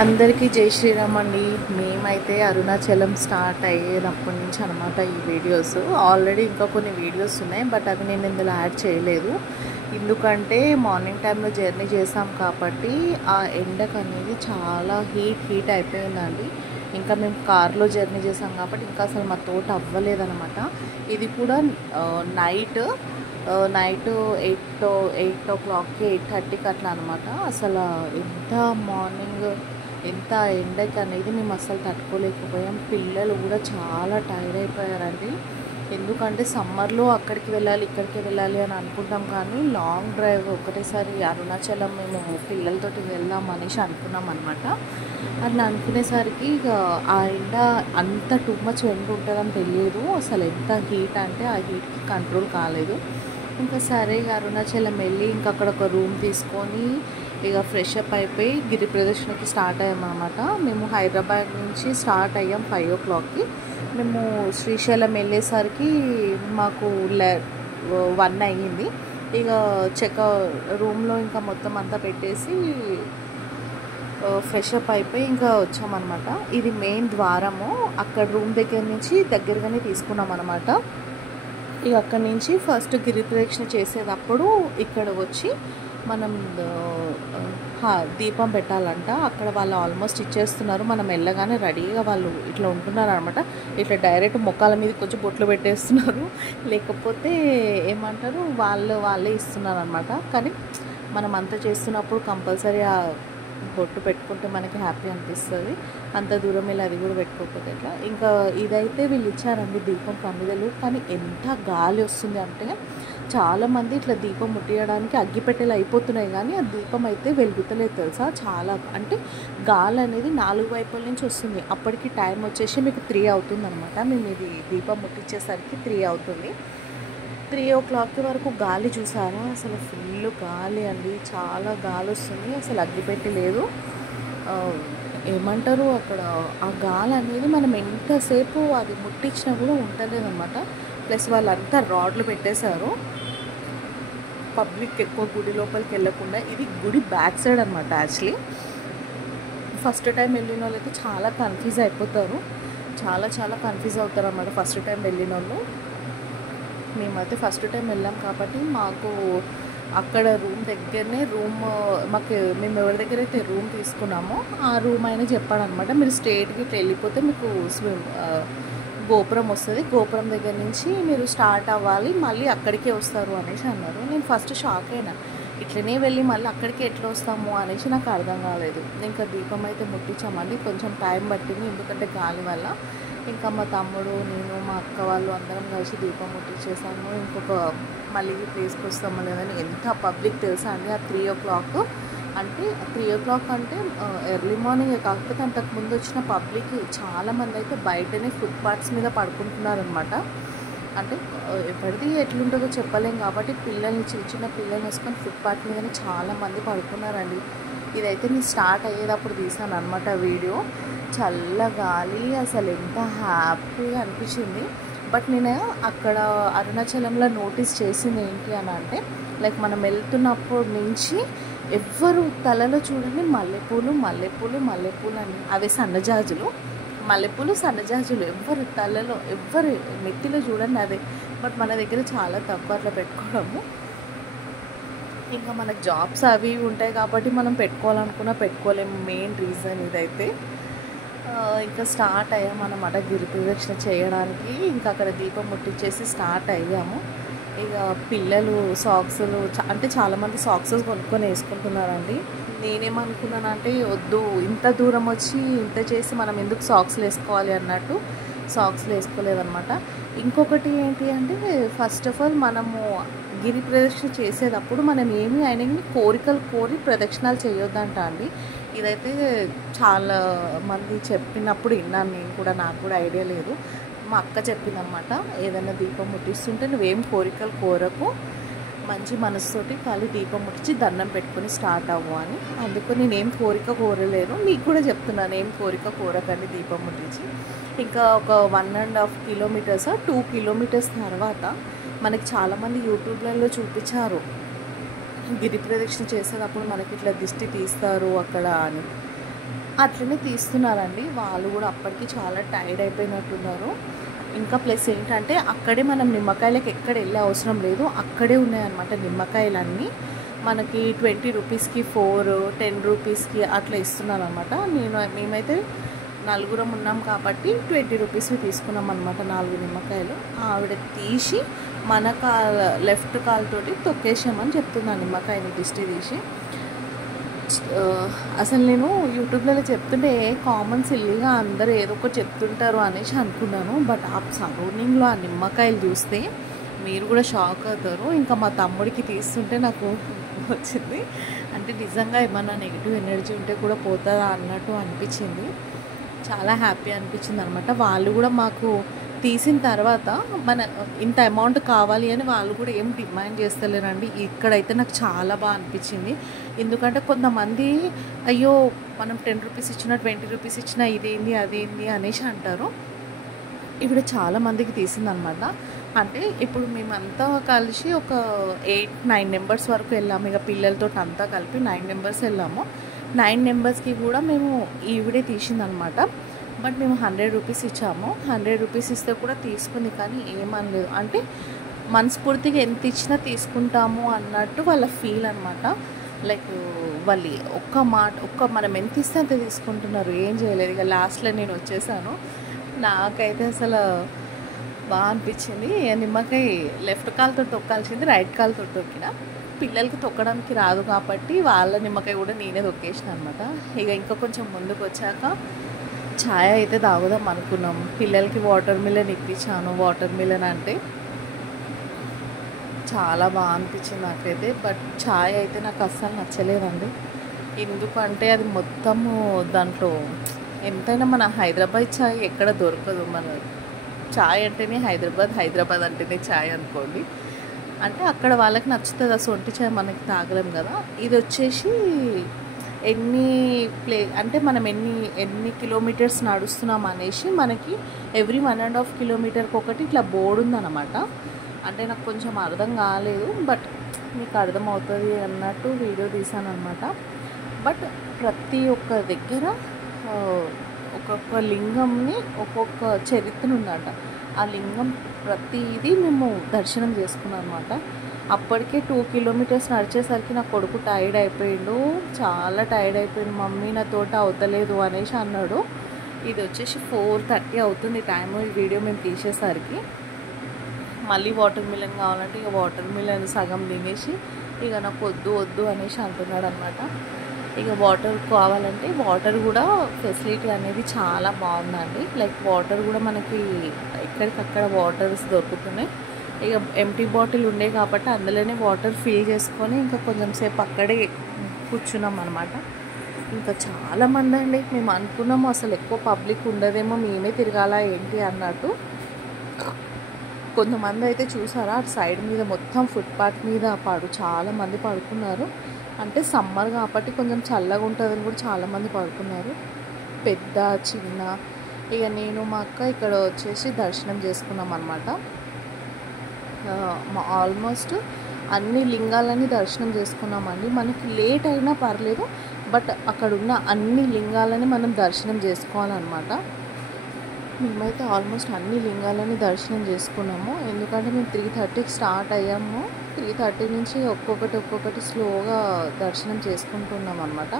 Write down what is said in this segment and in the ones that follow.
అందరికీ జై శ్రీరామ్ అండి. మేమైతే అరుణాచలం స్టార్ట్ అయ్యేటప్పటి నుంచి అనమాట ఈ వీడియోస్. ఆల్రెడీ ఇంకా కొన్ని వీడియోస్ ఉన్నాయి, బట్ అవి నేను ఇందులో యాడ్ చేయలేదు. ఎందుకంటే మార్నింగ్ టైంలో జర్నీ చేసాం కాబట్టి ఆ ఎండకు అనేది చాలా హీట్ అయిపోయిందండి. ఇంకా మేము కార్లో జర్నీ చేసాం కాబట్టి ఇంకా అసలు మా తోట అవ్వలేదన్నమాట. ఇది కూడా నైట్ 8 o'clockకి 8:30కి అట్లా అనమాట. అసలు ఎంత మార్నింగ్ ఎంత ఎండకి అనేది మేము అసలు తట్టుకోలేకపోయాం. పిల్లలు కూడా చాలా టైర్డ్ అయిపోయారండి. ఎందుకంటే సమ్మర్లో అక్కడికి వెళ్ళాలి ఇక్కడికి వెళ్ళాలి అని అనుకుంటాం, కానీ లాంగ్ డ్రైవ్ ఒకటేసారి అరుణాచలం మేము పిల్లలతోటి వెళ్దాం అనేసి అనుకున్నాం అనమాట. అట్లా అనుకునేసరికి ఇక ఆ ఎండ అంత టూ మచ్ ఎండ ఉంటుందని తెలియదు. అసలు ఎంత హీట్ అంటే ఆ హీట్కి కంట్రోల్ కాలేదు. ఇంకా సరే అరుణాచలం వెళ్ళి ఇంకా అక్కడ ఒక రూమ్ తీసుకొని ఇక ఫ్రెష్ అప్ అయిపోయి గిరి ప్రదర్శనకి స్టార్ట్ అయ్యామన్నమాట. మేము హైదరాబాద్ నుంచి స్టార్ట్ అయ్యాం 5 o'clockకి. మేము శ్రీశైలం వెళ్ళేసరికి మాకు 1 అయ్యింది. ఇక రూమ్లో ఇంకా మొత్తం అంతా పెట్టేసి ఫ్రెష్ అప్ అయిపోయి ఇంకా వచ్చామన్నమాట. ఇది మెయిన్ ద్వారము. అక్కడ రూమ్ దగ్గర నుంచి దగ్గరగానే తీసుకున్నాం అనమాట. ఇక అక్కడి నుంచి ఫస్ట్ గిరి ప్రదక్షిణ చేసేటప్పుడు ఇక్కడ వచ్చి మనం దీపం పెట్టాలంట. అక్కడ వాళ్ళు ఆల్మోస్ట్ ఇచ్చేస్తున్నారు. మనం వెళ్ళగానే రెడీగా వాళ్ళు ఇట్లా ఉంటున్నారు అనమాట. ఇట్లా డైరెక్ట్ మొక్కల మీద కొంచెం బొట్లు పెట్టేస్తున్నారు, లేకపోతే ఏమంటారు వాళ్ళే ఇస్తున్నారు అనమాట. కానీ మనం అంతా చేస్తున్నప్పుడు కంపల్సరీ ఆ బొట్టు పెట్టుకుంటే మనకి హ్యాపీ అనిపిస్తుంది. అంత దూరం వెళ్ళి అది కూడా పెట్టుకోకపోతే ఎట్లా. ఇంకా ఇదైతే వీళ్ళు ఇచ్చారండి దీపం ప్రమిదలు. కానీ ఎంత గాలి వస్తుంది అంటే చాలామంది ఇట్లా దీపం ముట్టియడానికి అగ్గిపెట్టెలు అయిపోతున్నాయి, కానీ ఆ దీపం అయితే వెలుగుతలేదు తెలుసా. చాలా అంటే గాలి అనేది 4 వైపుల నుంచి వస్తుంది. అప్పటికి టైం వచ్చేసి మీకు 3 అవుతుంది అనమాట. మేము ఇది దీపం ముట్టించేసరికి 3 అవుతుంది. 3 o'clock వరకు గాలి చూసారా, అసలు ఫుల్ గాలి అండి. చాలా గాలి వస్తుంది, అసలు అగ్గిపెట్టి లేదు. ఏమంటారు అక్కడ ఆ గాలి అనేది మనం ఎంతసేపు అది ముట్టించినా కూడా ఉండలేదు అనమాట. ప్లస్ వాళ్ళంతా రాడ్లు పెట్టేశారు పబ్లిక్ ఎక్కువ గుడి లోపలికి వెళ్ళకుండా. ఇది గుడి బ్యాక్ సైడ్ అనమాట. యాక్చువల్లీ ఫస్ట్ టైం వెళ్ళిన వాళ్ళు అయితే చాలా కన్ఫ్యూజ్ అయిపోతారు, చాలా కన్ఫ్యూజ్ అవుతారు అన్నమాట ఫస్ట్ టైం వెళ్ళిన వాళ్ళు. మేమైతే ఫస్ట్ టైం వెళ్ళాం కాబట్టి మాకు అక్కడ రూమ్ దగ్గరనే మేము ఎవరి దగ్గర అయితే రూమ్ తీసుకున్నామో ఆ రూమ్ అయినా చెప్పాడనమాట. మీరు స్ట్రేట్గా ఇట్లా వెళ్ళిపోతే మీకు గోపురం వస్తుంది, గోపురం దగ్గర నుంచి మీరు స్టార్ట్ అవ్వాలి, మళ్ళీ అక్కడికే వస్తారు అనేసి అన్నారు. నేను ఫస్ట్ షాక్ అయినా, ఇట్లనే వెళ్ళి మళ్ళీ అక్కడికి ఎట్లా వస్తాము అనేసి నాకు అర్థం కాలేదు. ఇంకా దీపం అయితే ముట్టించామండి. కొంచెం టైం పట్టింది ఎందుకంటే గాలి వల్ల. ఇంకా మా తమ్ముడు, నేను, మా అక్క వాళ్ళు అందరం కలిసి దీపం ముట్టించేసాము. మళ్ళీ ప్లేస్కి వస్తామో లేదని ఎంత పబ్లిక్ తెలుసా అండి. ఆ 3 o'clock అంటే 3 o'clock అంటే ఎర్లీ మార్నింగ్. కాకపోతే అంతకుముందు వచ్చిన పబ్లిక్ చాలామంది అయితే బయటనే ఫుట్పాత్స్ మీద పడుకుంటున్నారనమాట. అంటే ఎవరిది ఎట్లుంటుందో చెప్పలేం కాబట్టి చిన్న పిల్లల్ని వేసుకొని ఫుట్పాత్ మీదనే చాలామంది పడుకున్నారండి. ఇదైతే నేను స్టార్ట్ అయ్యేటప్పుడు తీసాను అనమాట వీడియో. చల్ల గాలి, అసలు ఎంత హ్యాపీగా అనిపించింది. బట్ నేను అక్కడ అరుణాచలంలో నోటీస్ చేసింది ఏంటి అని అంటే, లైక్ మనం వెళ్తున్నప్పటి నుంచి ఎవ్వరు తలలో చూడండి మల్లెపూలు అని, అవి సన్నజాజులు, మల్లెపూలు సన్నజాజులు. ఎవ్వరు తలలో ఎవ్వరు నెత్తిలో చూడండి అదే. బట్ మన దగ్గర చాలా తక్కువ అట్లా పెట్టుకోవడము. ఇంకా మనకు జాబ్స్ అవి ఉంటాయి కాబట్టి మనం పెట్టుకోలేము. మెయిన్ రీజన్ ఇదైతే. ఇంకా స్టార్ట్ అయ్యామన్నమాట గిరి ప్రదక్షిణ చేయడానికి. ఇంకా అక్కడ దీపం ముట్టించేసి స్టార్ట్ అయ్యాము. ఇక పిల్లలు సాక్సులు అంటే చాలామంది సాక్సెస్ కొనుక్కొని వేసుకుంటున్నారండి. నేనేమనుకున్నానంటే వద్దు, ఇంత దూరం వచ్చి ఇంత చేసి మనం ఎందుకు సాక్స్లు వేసుకోవాలి అన్నట్టు సాక్స్లు వేసుకోలేదన్నమాట. ఇంకొకటి ఏంటి అంటే, ఫస్ట్ ఆఫ్ ఆల్ మనము గిరి ప్రదక్షిణ చేసేటప్పుడు మనం అయినా కోరికలు కోరి ప్రదక్షిణాలు చేయొద్దంట అండి. ఇదైతే చాలా మంది చెప్పినప్పుడు విన్నాను నేను కూడా, నాకు కూడా ఐడియా లేదు. మా అక్క చెప్పిందనమాట, ఏదైనా దీపం ముట్టిస్తుంటే నువ్వేం కోరికలు కోరకు, మంచి మనసుతోటి ఖాళీ దీపం ముట్టించి దండం పెట్టుకొని స్టార్ట్ అవ్వు అని. అందుకు నేనేం కోరిక కోరలేదు, మీకు కూడా చెప్తున్నాను ఏం కోరిక కోరకండి దీపం ముట్టించి. ఇంకా ఒక 1.5 kilometers 2 kilometers తర్వాత మనకి చాలామంది యూట్యూబ్లలో చూపించారు గిరి ప్రదక్షిణ చేసేటప్పుడు మనకి ఇట్లా దిష్టి తీస్తారు అక్కడ అని. అట్లనే తీస్తున్నారండి. వాళ్ళు కూడా అప్పటికి చాలా టైర్డ్ అయిపోయినట్టున్నారు. ఇంకా ప్లస్ ఏంటంటే అక్కడే మనం నిమ్మకాయలకి ఎక్కడ వెళ్ళే అవసరం లేదు, అక్కడే ఉన్నాయన్నమాట నిమ్మకాయలన్నీ. మనకి 20 రూపీస్కి 4, 10 రూపీస్కి అట్లా ఇస్తున్నాను అనమాట. మేమైతే నలుగురం ఉన్నాం కాబట్టి 20 రూపీస్వి తీసుకున్నాం అనమాట 4 నిమ్మకాయలు. ఆవిడ తీసి మన లెఫ్ట్ కాలుతోటి తొక్కేసామని చెప్తున్నాను నిమ్మకాయని దిష్టి తీసి. అసలు నేను యూట్యూబ్లలో చెప్తుంటే కామన్ సిల్లీగా అందరూ ఏదో ఒకటి చెప్తుంటారు అనేసి అనుకున్నాను. బట్ ఆ సరౌండింగ్లో ఆ నిమ్మకాయలు చూస్తే మీరు కూడా షాక్ అవుతారు. ఇంకా మా తమ్ముడికి తీస్తుంటే నాకు వచ్చింది, అంటే నిజంగా ఏమన్నా నెగిటివ్ ఎనర్జీ ఉంటే కూడా పోతుందా అన్నట్టు అనిపించింది. చాలా హ్యాపీ అనిపించింది అనమాట. వాళ్ళు కూడా మాకు తీసిన తర్వాత మన ఇంత అమౌంట్ కావాలి అని వాళ్ళు కూడా ఏం డిమాండ్ చేస్తలేరండి. ఇక్కడైతే నాకు చాలా బాగా అనిపించింది. ఎందుకంటే కొంతమంది అయ్యో మనం 10 రూపీస్ ఇచ్చినా 20 రూపీస్ ఇచ్చినా ఇదేంది అదేంది అనేసి అంటారు. ఇప్పుడు చాలామందికి తీసిందనమాట. అంటే ఇప్పుడు మేమంతా కలిసి ఒక 8-9 మెంబర్స్ వరకు వెళ్ళాము. ఇక పిల్లలతో అంతా కలిపి 9 మెంబర్స్ వెళ్ళాము. 9 మెంబర్స్కి కూడా మేము ఈవిడే తీసిందనమాట. బట్ మేము 100 రూపీస్ ఇచ్చాము. 100 రూపీస్ ఇస్తే కూడా తీసుకుంది, కానీ ఏమనలేదు. అంటే మనస్ఫూర్తిగా ఎంత ఇచ్చినా తీసుకుంటాము అన్నట్టు వాళ్ళ ఫీల్ అనమాట. లైక్ వాళ్ళు మనం ఎంత ఇస్తే అంత తీసుకుంటున్నారు, ఏం చేయలేదు. ఇక లాస్ట్లో నేను వచ్చేసాను. నాకైతే అసలు బాగా అనిపించింది. నిమ్మకాయ లెఫ్ట్ కాలుతో తొక్కాల్సింది రైట్ కాలుతో తొక్కిన. పిల్లలకి తొక్కడానికి రాదు కాబట్టి వాళ్ళ నిమ్మకాయ కూడా నేనే తొక్కేసిన అనమాట. ఇక ఇంకా కొంచెం ముందుకు వచ్చాక ఛాయ్ అయితే తాగుదాం అనుకున్నాం. పిల్లలకి వాటర్ మిలన్ ఇప్పించాను. వాటర్ మిలన్ అంటే చాలా బాగా అనిపించింది నాకైతే. బట్ ఛాయ్ అయితే నాకు అస్సలు నచ్చలేదండి. ఎందుకంటే అది మొత్తము దాంట్లో ఎంతైనా మన హైదరాబాద్ ఛాయ్ ఎక్కడ దొరకదు. మన ఛాయ్ అంటేనే హైదరాబాద్ అంటేనే ఛాయ్ అనుకోండి. అంటే అక్కడ వాళ్ళకి నచ్చుతుంది ఆ సొంటి ఛాయ్, మనకి తాగలేం కదా. ఇది వచ్చేసి అంటే మనం ఎన్ని కిలోమీటర్స్ నడుస్తున్నాం అనేసి మనకి ఎవ్రీ 1.5 కిలోమీటర్కి ఒకటి ఇట్లా బోర్డు ఉందన్నమాట. అంటే నాకు కొంచెం అర్థం కాలేదు, బట్ మీకు అర్థమవుతుంది అన్నట్టు వీడియో తీసాను అనమాట. బట్ ప్రతి ఒక్క దగ్గర ఒక్కొక్క లింగంని ఒక్కొక్క చరిత్ర ఉందట. ఆ లింగం ప్రతిదీ మేము దర్శనం చేసుకున్నాం అనమాట. అప్పటికే 2 కిలోమీటర్స్ నడిచేసరికి నా కొడుకు టైర్డ్ అయిపోయిండు, చాలా టైర్డ్ అయిపోయింది. మమ్మీ నా తోట అవుతలేదు అనేసి అన్నాడు. ఇది వచ్చేసి 4:30 అవుతుంది టైము ఈ వీడియో మేము తీసేసరికి. మళ్ళీ వాటర్ మిలన్ కావాలంటే ఇక వాటర్ మిలన్ సగం తినేసి ఇక నాకు వద్దు అనేసి అంటున్నాడు అనమాట. ఇక వాటర్ కావాలంటే వాటర్ కూడా ఫెసిలిటీ అనేది చాలా బాగుందండి. లైక్ వాటర్ కూడా మనకి ఎక్కడికక్కడ వాటర్స్ దొరుకుతున్నాయి. ఇక ఎంటీ బాటిల్ ఉండే కాబట్టి అందులోనే వాటర్ ఫిల్ చేసుకొని ఇంకా కొంచెం సేపు అక్కడే కూర్చున్నాం అనమాట. ఇంకా చాలామంది అండి. మేము అనుకున్నాము అసలు ఎక్కువ పబ్లిక్ ఉండదేమో, మేమే తిరగాల ఏంటి అన్నట్టు. కొంతమంది అయితే చూసారా అటు సైడ్ మీద మొత్తం ఫుట్పాత్ మీద చాలామంది పడుకున్నారు. అంటే సమ్మర్ కాబట్టి కొంచెం చల్లగా ఉంటుందని కూడా చాలామంది పడుకున్నారు, పెద్ద చిన్న. ఇక నేను మా అక్క ఇక్కడ వచ్చేసి దర్శనం చేసుకున్నాం అనమాట. ఆల్మోస్ట్ అన్ని లింగాలని దర్శనం చేసుకున్నామండి. మనకి లేట్ అయినా పర్లేదు, బట్ అక్కడ ఉన్న అన్ని లింగాలని మనం దర్శనం చేసుకోవాలన్నమాట. మేమైతే ఆల్మోస్ట్ అన్ని లింగాలని దర్శనం చేసుకున్నాము. ఎందుకంటే మేము 3:30కి స్టార్ట్ అయ్యాము. 3:30 నుంచి ఒక్కొక్కటి స్లోగా దర్శనం చేసుకుంటున్నాం అనమాట.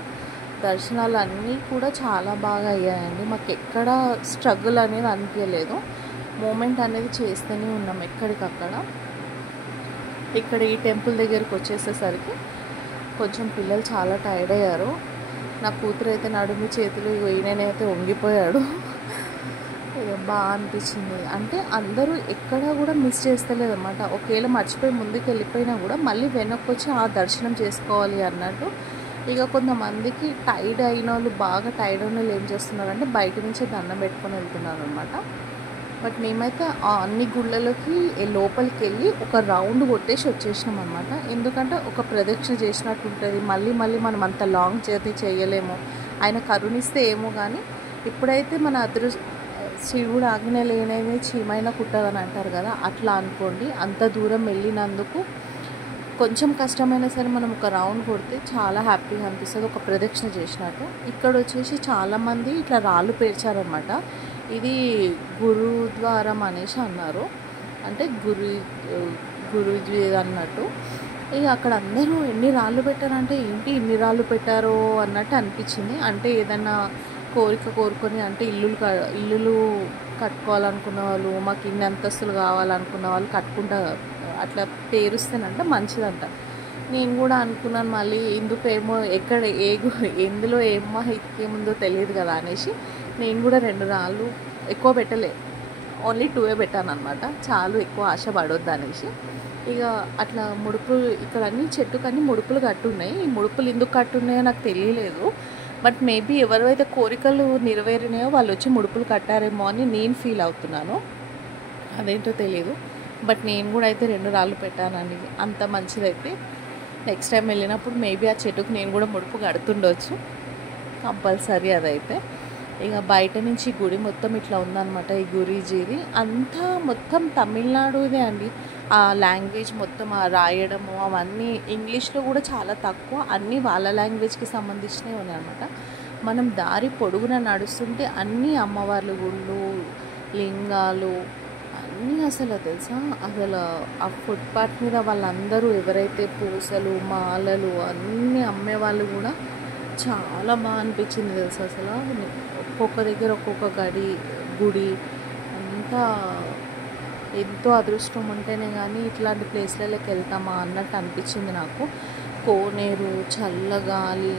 దర్శనాలు అన్నీ కూడా చాలా బాగా అయ్యాయండి. మాకు ఎక్కడ స్ట్రగుల్ అనేది అనిపించలేదు. మూమెంట్ అనేది చేస్తూనే ఉన్నాం ఎక్కడికక్కడ. ఇక్కడ ఈ టెంపుల్ దగ్గరికి వచ్చేసేసరికి కొంచెం పిల్లలు చాలా టైర్డ్ అయ్యారు. నా కూతురు అయితే నడుము చేతులు ఈయనైతే వంగిపోయాడు. బాగా అనిపించింది. అంటే అందరూ ఎక్కడా కూడా మిస్ చేస్తలేదు అనమాట. ఒకవేళ మర్చిపోయి ముందుకు వెళ్ళిపోయినా కూడా మళ్ళీ వెనక్కి వచ్చి ఆ దర్శనం చేసుకోవాలి అన్నట్టు. ఇక కొంతమందికి టైర్డ్ అయిన వాళ్ళు, బాగా టైర్డ్ అయిన వాళ్ళు ఏం చేస్తున్నారంటే బయట నుంచే దండం పెట్టుకొని వెళ్తున్నారు అనమాట. బట్ మేమైతే అన్ని గుళ్ళలోకి లోపలికి వెళ్ళి ఒక రౌండ్ కొట్టేసి వచ్చేసినాం అనమాట. ఎందుకంటే ఒక ప్రదక్షిణ చేసినట్టు ఉంటుంది. మళ్ళీ మనం అంత లాంగ్ జర్నీ చేయలేము. ఆయన కరుణిస్తే ఏమో కానీ ఇప్పుడైతే మన శివుడు ఆజ్ఞ లేనిది చీమైనా కుట్టదని అంటారు కదా, అట్లా అనుకోండి. అంత దూరం వెళ్ళినందుకు కొంచెం కష్టమైనా సరే మనం ఒక రౌండ్ కొడితే చాలా హ్యాపీగా అనిపిస్తుంది, ఒక ప్రదక్షిణ చేసినట్టు. ఇక్కడ వచ్చేసి చాలామంది ఇట్లా రాళ్ళు పేర్చారనమాట. ఇది గురుద్వారం అనేసి అన్నారు, అంటే గురుజీ అన్నట్టు. ఇక అక్కడ అందరూ ఎన్ని రాళ్ళు పెట్టారంటే ఏంటి ఇన్ని రాళ్ళు పెట్టారో అన్నట్టు అనిపించింది. అంటే ఏదైనా కోరిక కోరుకొని, అంటే ఇల్లులు కట్టుకోవాలనుకున్న వాళ్ళు, మాకు ఇన్ని అంతస్తులు కావాలనుకున్న వాళ్ళు కట్టుకుంటారు, అట్లా పేరుస్తేనంట మంచిదంట. నేను కూడా అనుకున్నాను మళ్ళీ ఎందుకేమో ఎక్కడ ఎందులో ఏమో ఏముందో తెలియదు కదా అనేసి నేను కూడా 2 రాళ్ళు ఎక్కువ పెట్టలే, ఓన్లీ 2 పెట్టాను అనమాట. చాలు ఎక్కువ ఆశ పడొద్దు అనేసి. ఇక అట్లా ముడుపులు ఇక్కడ అన్ని చెట్టుకన్నీ ముడుపులు కట్టున్నాయి. ఈ ముడుపులు ఎందుకు కట్టున్నాయో నాకు తెలియలేదు, బట్ మేబీ ఎవరైతే కోరికలు నెరవేరినాయో వాళ్ళు వచ్చి ముడుపులు కట్టారేమో అని నేను ఫీల్ అవుతున్నాను, అదేంటో తెలియదు. బట్ నేను కూడా అయితే 2 రాళ్ళు పెట్టానండి. అంత మంచిదైతే నెక్స్ట్ టైం వెళ్ళినప్పుడు మేబీ ఆ చెట్టుకు నేను కూడా ముడుపు కడుతుండొచ్చు కంపల్సరీ అదైతే. ఇక బయట నుంచి గుడి మొత్తం ఇట్లా ఉందన్నమాట. ఈ గురీజీది అంతా మొత్తం తమిళనాడుదే అండి. ఆ లాంగ్వేజ్ మొత్తం ఆ రాయడము అవన్నీ ఇంగ్లీష్లో కూడా చాలా తక్కువ, అన్నీ వాళ్ళ లాంగ్వేజ్కి సంబంధించినవి ఉన్నాయి అనమాట. మనం దారి పొడుగున నడుస్తుంటే అన్నీ అమ్మవార్ల గుళ్ళు, లింగాలు అన్నీ అసలు తెలుసా. అసలు ఆ ఫుట్పాత్ మీద వాళ్ళందరూ ఎవరైతే పూసలు మాలలు అన్నీ అమ్మేవాళ్ళు కూడా చాలా బాగా అనిపించింది తెలుసు. అసలు ఒక్కొక్క దగ్గర ఒక్కొక్క గుడి అంతా ఎంతో అదృష్టం ఉంటేనే కానీ ఇట్లాంటి ప్లేస్లలోకి వెళ్తామా అన్నట్టు అనిపించింది నాకు. కోనేరు, చల్లగాలి,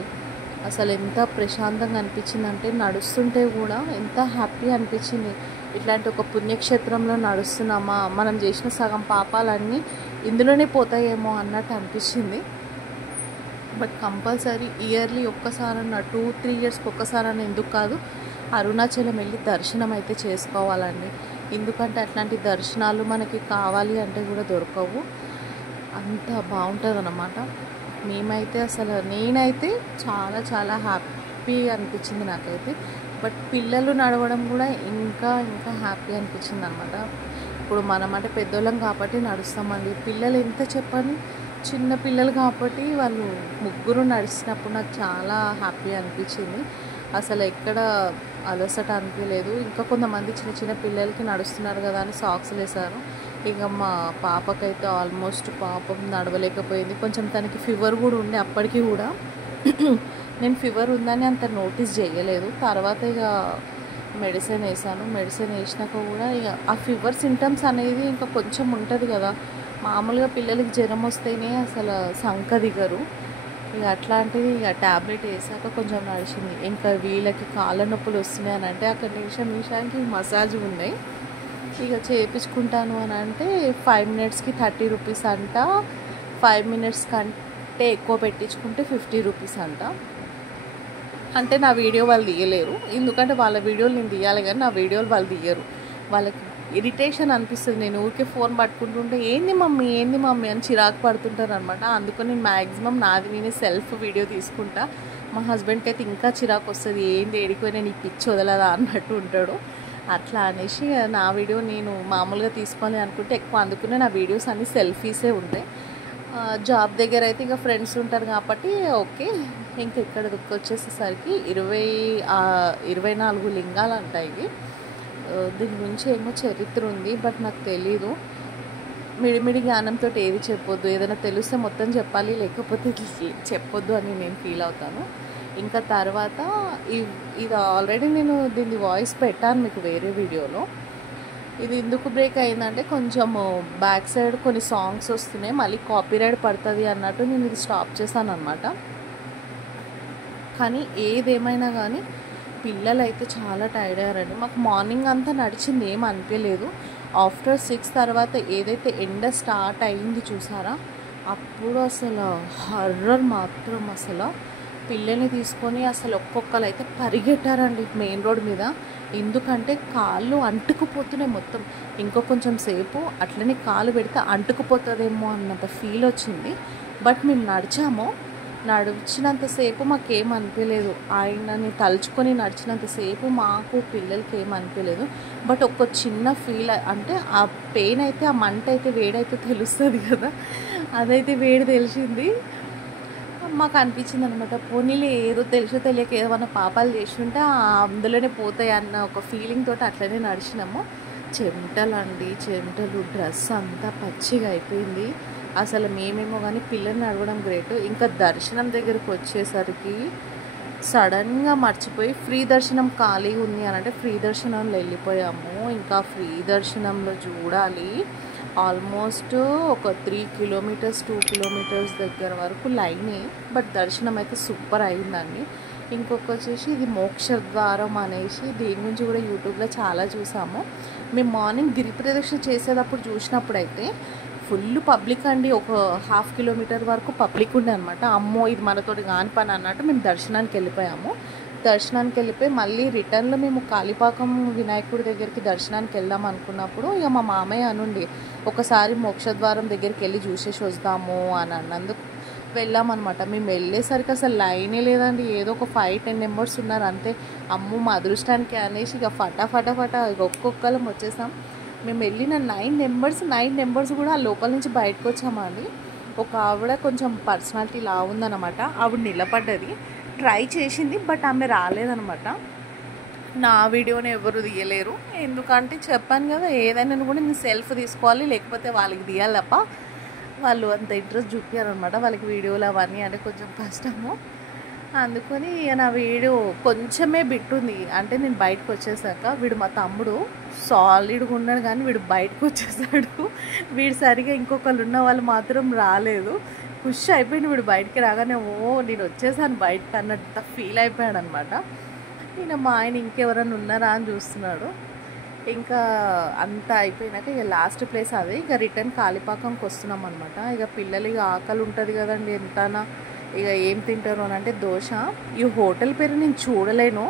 అసలు ఎంత ప్రశాంతంగా అనిపించింది అంటే నడుస్తుంటే కూడా ఎంత హ్యాపీ అనిపించింది. ఇట్లాంటి ఒక పుణ్యక్షేత్రంలో నడుస్తున్నామా, మనం చేసిన సగం పాపాలన్నీ ఇందులోనే పోతాయేమో అన్నట్టు అనిపించింది. బట్ కంపల్సరీ ఇయర్లీ ఒక్కసారన్నా 2-3 ఇయర్స్కి ఒక్కసారన్నా ఎందుకు కాదు అరుణాచలం వెళ్ళి దర్శనం అయితే చేసుకోవాలండి. ఎందుకంటే అట్లాంటి దర్శనాలు మనకి కావాలి అంటే కూడా దొరకవు, అంత బాగుంటుంది అన్నమాట. మేమైతే అసలు నేనైతే చాలా చాలా హ్యాపీ అనిపించింది నాకైతే. బట్ పిల్లలు నడవడం కూడా ఇంకా ఇంకా హ్యాపీ అనిపించింది అనమాట. ఇప్పుడు మనం అంటే పెద్దోళ్ళం కాబట్టి నడుస్తామండి, పిల్లలు ఎంత చెప్పని చిన్న పిల్లలు కాబట్టి వాళ్ళు ముగ్గురు నడిచినప్పుడు నాకు చాలా హ్యాపీ అనిపించింది. అసలు ఎక్కడ అలసట అనిపించలేదు. ఇంకా కొంతమంది చిన్న చిన్న పిల్లలకి నడుస్తున్నారు కదా అని సాక్స్లు వేశారు. ఇక మా పాపకైతే ఆల్మోస్ట్ పాపం నడవలేకపోయింది. కొంచెం తనకి ఫీవర్ కూడా ఉండే, అప్పటికి కూడా నేను ఫీవర్ ఉందని అంత నోటీస్ చేయలేదు. తర్వాత ఇక మెడిసిన్ వేసాను. మెడిసిన్ వేసినాక కూడా ఇక ఆ ఫీవర్ సింటమ్స్ అనేది ఇంకా కొంచెం ఉంటుంది కదా. మామూలుగా పిల్లలకి జ్వరం వస్తేనే అసలు సంక దిగరు, ఇక అట్లాంటిది ఇక ట్యాబ్లెట్ వేసాక కొంచెం నడిచింది. ఇంకా వీళ్ళకి కాళ్ళ నొప్పులు వస్తున్నాయి అని అంటే అక్కడ నిమిషానికి మసాజ్ ఉన్నాయి. ఇక చేయించుకుంటాను అని అంటే 5 మినిట్స్కి 30 రూపీస్ అంట, 5 మినిట్స్ కంటే ఎక్కువ పెట్టించుకుంటే 50 రూపీస్ అంట. అంటే నా వీడియో వాళ్ళు తీయలేరు, ఎందుకంటే వాళ్ళ వీడియోలు నేను తీయాలి కానీ నా వీడియోలు వాళ్ళు తీయరు. వాళ్ళకి ఇరిటేషన్ అనిపిస్తుంది. నేను ఊరికే ఫోన్ పట్టుకుంటుంటే ఏంది మమ్మీ అని చిరాకు పడుతుంటారు అనమాట. అందుకని నేను మ్యాక్సిమం నాది నేనే సెల్ఫ్ వీడియో తీసుకుంటా. మా హస్బెండ్కి అయితే ఇంకా చిరాకు వస్తుంది, ఏంది ఏడిపోయినా నీ పిచ్చి వదలదా అన్నట్టు ఉంటాడు. అట్లా అనేసి నా వీడియో నేను మామూలుగా తీసుకోవాలి అనుకుంటే ఎక్కువ, అందుకునే నా వీడియోస్ అన్నీ సెల్ఫీసే ఉంటాయి. జాబ్ దగ్గర అయితే ఇంకా ఫ్రెండ్స్ ఉంటారు కాబట్టి ఓకే. ఇంకా ఇక్కడ వచ్చేసేసరికి 24 లింగాలు అంటాయి ఇవి. దీని గురించి ఏమో చరిత్ర ఉంది, బట్ నాకు తెలీదు. మిడిమిడి జ్ఞానంతో ఏది చెప్పొద్దు, ఏదైనా తెలిస్తే మొత్తం చెప్పాలి, లేకపోతే చెప్పొద్దు అని నేను ఫీల్ అవుతాను. ఇంకా తర్వాత ఇది ఆల్రెడీ నేను దీన్ని వాయిస్ పెట్టాను మీకు వేరే వీడియోలో. ఇది ఎందుకు బ్రేక్ అయిందంటే కొంచెం బ్యాక్ సైడ్ కొన్ని సాంగ్స్ వస్తున్నాయి, మళ్ళీ కాపీరైట్ పడుతుంది అన్నట్టు నేను ఇది స్టాప్ చేశాను అనమాట. కానీ ఏదేమైనా కానీ పిల్లలు అయితే చాలా టైర్డ్ అయ్యారండి. మాకు మార్నింగ్ అంతా నడిచింది ఏం అనిపించలేదు. ఆఫ్టర్ 6 తర్వాత ఏదైతే ఎండ స్టార్ట్ అయింది చూసారా, అప్పుడు అసలు హర్రర్ మాత్రం. అసలు పిల్లల్ని తీసుకొని అసలు ఒక్కొక్కరు అయితే పరిగెట్టారండి మెయిన్ రోడ్ మీద. ఎందుకంటే కాళ్ళు అంటుకుపోతున్నాయి మొత్తం. ఇంకో కొంచెం సేపు అట్లనే కాలు పెడితే అంటుకుపోతుందేమో అన్నంత ఫీల్ వచ్చింది. బట్ మేము నడిచాము, నడిచినంతసేపు మాకేం అనిపించలేదు, ఆయనని తలుచుకొని నడిచినంతసేపు మాకు పిల్లలకి ఏం అనిపించలేదు. బట్ ఒక చిన్న ఫీల్ అంటే ఆ పెయిన్ అయితే, ఆ మంట అయితే, వేడైతే తెలుస్తుంది కదా, అదైతే వేడి తెలిసింది. మాకు అనిపించింది అనమాట, పోనీలే ఏదో తెలుసో తెలియక ఏమైనా పాపాలు చేస్తుంటే అందులోనే పోతాయి అన్న ఒక ఫీలింగ్ తోటి అట్లనే నడిచినాము. చెమటలు, డ్రెస్ అంతా పచ్చిగా అయిపోయింది. అసలు మేమేమో కానీ పిల్లల్ని నడవడం గ్రేట్. ఇంకా దర్శనం దగ్గరికి వచ్చేసరికి సడన్గా మర్చిపోయి ఫ్రీ దర్శనం ఖాళీగా ఉంది అని అంటే ఫ్రీ దర్శనంలో వెళ్ళిపోయాము. ఇంకా ఫ్రీ దర్శనంలో చూడాలి, ఆల్మోస్ట్ ఒక 3 కిలోమీటర్స్ 2 కిలోమీటర్స్ దగ్గర వరకు లైనే. బట్ దర్శనం అయితే సూపర్ అయిందండి. ఇంకొక వచ్చేసి ఇది మోక్ష ద్వారం అనేసి, దీని గురించి కూడా యూట్యూబ్లో చాలా చూసాము. మేము మార్నింగ్ గిరి ప్రదక్షిణ చేసేటప్పుడు చూసినప్పుడు అయితే ఫుల్ పబ్లిక్ అండి. ఒక 1/2 కిలోమీటర్ వరకు పబ్లిక్ ఉండే అనమాట. అమ్మో ఇది మనతోటి కాని పని అన్నట్టు మేము దర్శనానికి వెళ్ళిపోయాము. దర్శనానికి వెళ్ళిపోయి మళ్ళీ రిటర్న్లో మేము కాళీపాకం వినాయకుడి దగ్గరికి దర్శనానికి వెళ్దాం అనుకున్నప్పుడు ఇక మా మామయ్య అనుండి ఒకసారి మోక్షద్వారం దగ్గరికి వెళ్ళి చూసేసి వస్తాము అని అన్నందుకు వెళ్ళామన్నమాట. మేము వెళ్ళేసరికి అసలు లైనే లేదండి, ఏదో ఒక 5-10 మెంబర్స్ ఉన్నారు అంతే. అమ్ము మా అదృష్టానికి అనేసి ఇక ఫటాఫట ఒక్కొక్కరం వచ్చేసాం. మేము వెళ్ళిన 9 మెంబర్స్ కూడా లోపల నుంచి బయటకు వచ్చామండి. ఒక ఆవిడ కొంచెం పర్సనాలిటీ లా ఉందన్నమాట, ఆవిడ నిలబడ్డది, ట్రై చేసింది, బట్ ఆమె రాలేదనమాట. నా వీడియోని ఎవరు తీయలేరు, ఎందుకంటే చెప్పాను కదా, ఏదైనా కూడా నేను సెల్ఫ్ తీసుకోవాలి, లేకపోతే వాళ్ళకి తీయాలప్ప. వాళ్ళు అంత ఇంట్రెస్ట్ చూపించారనమాట, వాళ్ళకి వీడియోలు అవన్నీ అంటే కొంచెం కష్టము. అందుకని నా వీడియో కొంచెమే బిట్టుంది. అంటే నేను బయటకు వచ్చేసాక వీడు మా తమ్ముడు సాలిడ్గా ఉన్నాడు కానీ వీడు బయటకు వచ్చేసాడు. వీడు సరిగా ఇంకొకళ్ళు ఉన్న వాళ్ళు మాత్రం రాలేదు. ఖుషి అయిపోయింది వీడు బయటికి రాగానే, ఓ నేను వచ్చేసాను బయటకు అన్నట్టు ఫీల్ అయిపోయాడు అనమాట. నేను మా ఆయన ఇంకెవరైనా ఉన్నారా అని చూస్తున్నాడు. ఇంకా అంతా అయిపోయినాక ఇక లాస్ట్ ప్లేస్ అదే, ఇక రిటర్న్ కాళీపాకంకి వస్తున్నాం అనమాట. ఇక పిల్లలు ఇక ఆకలి ఉంటుంది కదండి ఎంతనా, ఇక ఏం తింటారు అని అంటే దోశ. ఈ హోటల్ పేరు నేను చూడలేను,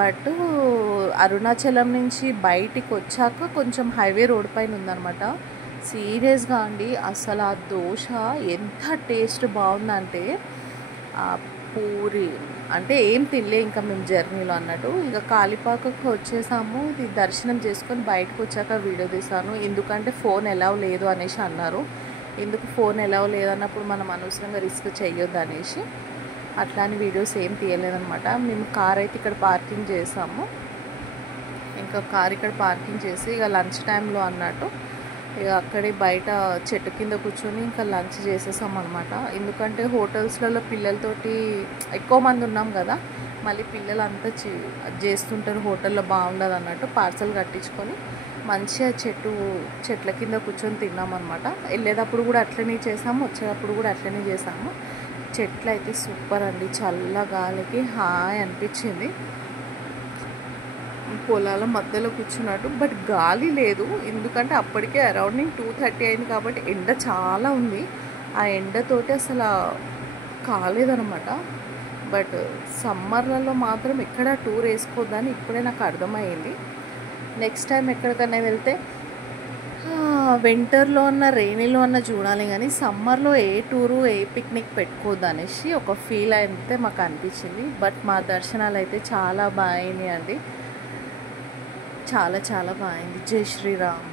బట్ అరుణాచలం నుంచి బయటికి వచ్చాక కొంచెం హైవే రోడ్ పైన ఉందన్నమాట. సీరియస్గా అండి అసలు ఆ దోశ ఎంత టేస్ట్ బాగుందంటే, ఆ పూరి అంటే ఏం తినలే ఇంకా మేము జర్నీలో అన్నట్టు. ఇక కాళీపాకకు వచ్చేసాము. ఇది దర్శనం చేసుకొని బయటకు వచ్చాక వీడియో తీసాను, ఎందుకంటే ఫోన్ ఎలవ్ లేదు అనేసి అన్నారు. ఎందుకు ఫోన్ ఎలవ్ లేదన్నప్పుడు మనం అనవసరంగా రిస్క్ చేయొద్దు అనేసి అట్లా అని వీడియోస్ ఏం తీయలేదన్నమాట. మేము కార్ అయితే ఇక్కడ పార్కింగ్ చేసాము. ఇంకా కార్ ఇక్కడ పార్కింగ్ చేసి ఇక లంచ్ టైంలో అన్నట్టు ఇక అక్కడే బయట చెట్టు కింద కూర్చొని ఇంకా లంచ్ చేసేసాం అనమాట. ఎందుకంటే హోటల్స్లలో పిల్లలతోటి ఎక్కువ మంది ఉన్నాం కదా, మళ్ళీ పిల్లలు అంతా చేస్తుంటారు, హోటల్లో బాగుండదు అన్నట్టు పార్సల్ కట్టించుకొని మంచిగా చెట్ల కింద కూర్చొని తిన్నామన్నమాట. వెళ్ళేటప్పుడు కూడా అట్లనే చేసాము, వచ్చేటప్పుడు కూడా అట్లనే చేసాము. చెట్లు అయితే సూపర్ అండి, చల్ల గాలికి హాయ్ అనిపించింది. పొలాల మధ్యలో కూర్చున్నట్టు, బట్ గాలి లేదు, ఎందుకంటే అప్పటికే అరౌండింగ్ 2:30 అయింది కాబట్టి ఎండ చాలా ఉంది. ఆ ఎండతోటి అసలు కాలేదనమాట. బట్ సమ్మర్లలో మాత్రం ఎక్కడ టూర్ వేసుకోవద్దని ఇప్పుడే నాకు అర్థమైంది. నెక్స్ట్ టైం ఎక్కడికైనా వెళ్తే వింటర్లో అన్న రెయినీలో అన్న చూడాలి, కానీ సమ్మర్లో ఏ టూరు ఏ పిక్నిక్ పెట్టుకోవద్దు అనేసి ఒక ఫీల్ అయితే మాకు అనిపించింది. బట్ మా దర్శనాలు అయితే చాలా బాగున్నాయి అండి, చాలా బాగుంది. జై శ్రీరామ్.